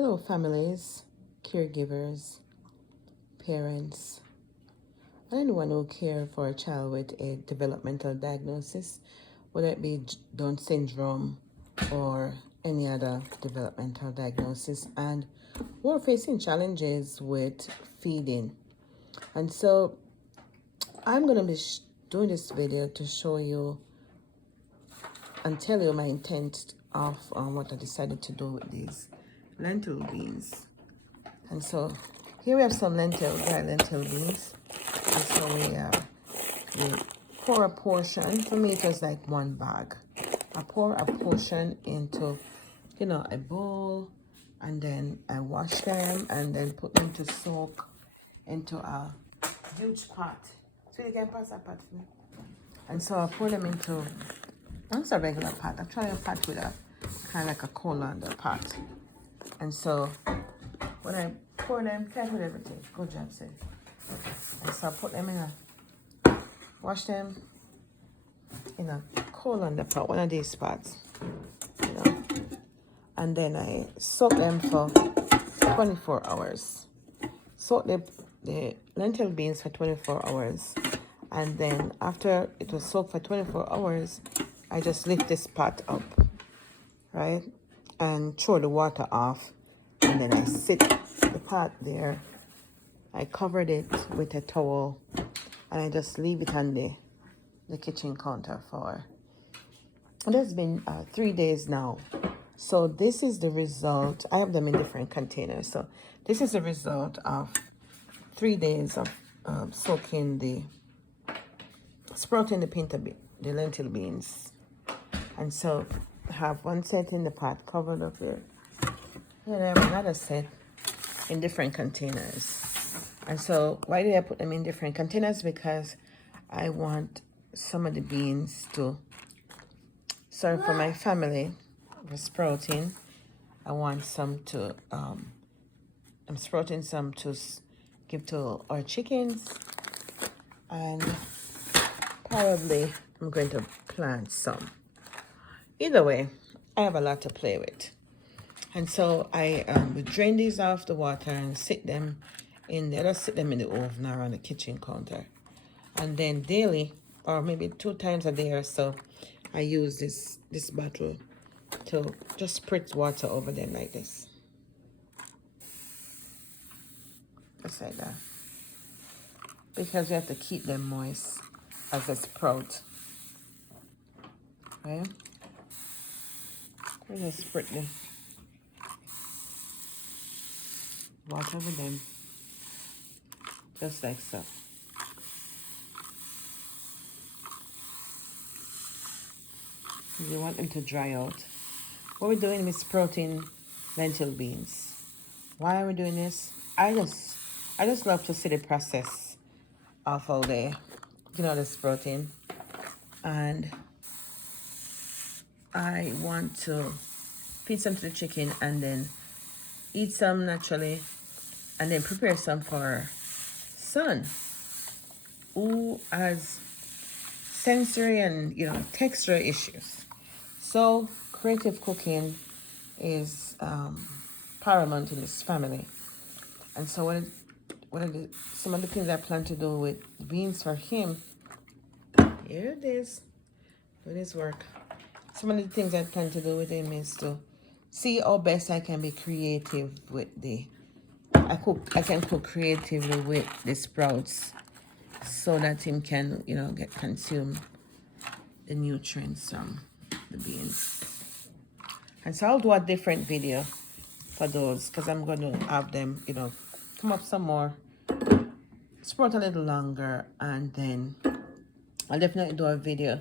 Hello, families, caregivers, parents, and anyone who care for a child with a developmental diagnosis, whether it be Down syndrome or any other developmental diagnosis, and who are facing challenges with feeding. And so I'm going to be doing this video to show you and tell you my intent of what I decided to do with these lentil beans. And so here we have some dry lentil beans. And so we pour a portion. For me, it was like one bag. I pour a portion into, a bowl, and then I wash them and then put them to soak into a huge pot. So you can pass that pot for me. And so I pour them into, that's a regular pot. I'm trying a pot with a kind of like a colander pot. And so when I pour them, try with everything. Good job, Sid. And so I put them wash them in a colander pot, one of these pots, and then I soak them for 24 hours. Soak the lentil beans for 24 hours. And then after it was soaked for 24 hours, I just lift this pot up, right? And throw the water off. And then I sit the pot there. I covered it with a towel. And I just leave it on the kitchen counter for, it has been 3 days now. So this is the result. I have them in different containers. So this is the result of 3 days of sprouting the lentil beans. And so I have one set in the pot covered up there. And I have another set in different containers. And so why did I put them in different containers? Because I want some of the beans to serve for my family for sprouting. I want some to, I'm sprouting some to give to our chickens. And probably I'm going to plant some. Either way, I have a lot to play with. And so I drain these off the water and sit them in there. I just sit them in the oven or on the kitchen counter. And then daily, or maybe 2 times a day or so, I use this bottle to just spritz water over them like this. Just like that. Because we have to keep them moist as they sprout. Okay? We just spritz the water over them. Just like so. You want them to dry out. What we're doing is sprouting lentil beans. Why are we doing this? I just love to see the process of all the, the sprouting. And I want to feed some to the chicken and then eat some naturally and then prepare some for our son who has sensory and texture issues. So creative cooking is paramount in this family. And so some of the things I plan to do with beans for him, here it is, do this work. Some of the things I plan to do with him is to see how best I can be creative with I can cook creatively with the sprouts so that him can, consume the nutrients from the beans. And so I'll do a different video for those because I'm going to have them, come up some more, sprout a little longer, and then I'll definitely do a video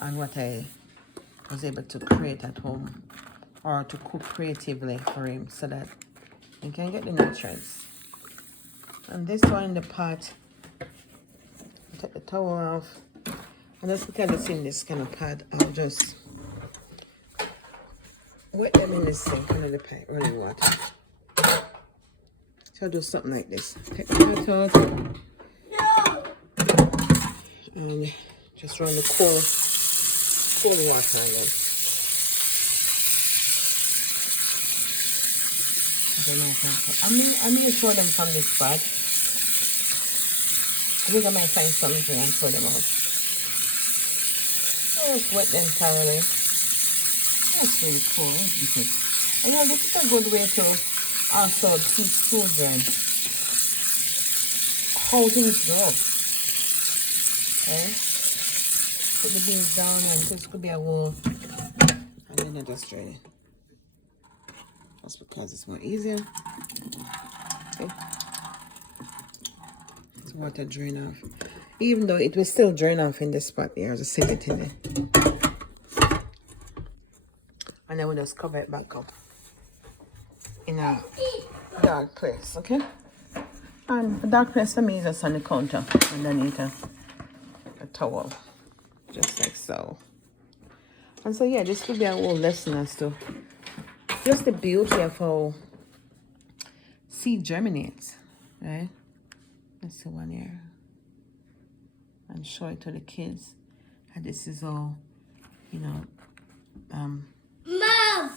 on what I was able to create at home or to cook creatively for him so that he can get the nutrients. And this one in the pot, take the towel off. And just because it's in this kind of pot, I'll just wet them in the sink under the pipe, running water. So I'll do something like this. Take the pot out. And just run the cold water on them. I may throw them from this spot. I think I might find something and throw them out. Just wet them thoroughly. That's really cool, isn't it? And this is a good way to also teach children how things grow. Okay? Put the beans down and this could be a whole, and then I just drain it. That's because it's more easier. Okay. It's water drain off. Even though it will still drain off in this spot here, I'll just save it in there. And then we'll just cover it back up in a dark place, okay? And the dark place for me is just on the counter underneath a towel, just like so. And so yeah, this could be a whole lesson as to just the beauty of how seed germinates, right? Let's see one here and show it to the kids. And this is all, you know, Mom!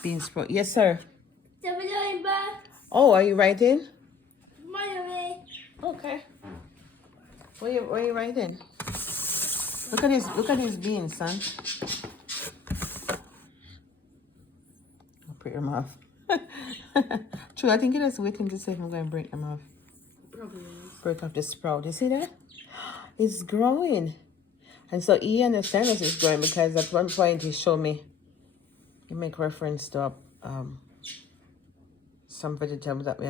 bean sprout. Yes, sir. Somebody back. Oh, are you writing? Mommy. Okay. Where you writing? Look at these beans, son. I'll break them off. True, I think it is waiting to see if I'm going to break them off. Probably. Break off the sprout. You see that? It's growing. And so he understands it's growing because at one point he showed me, he make reference to some vegetables that we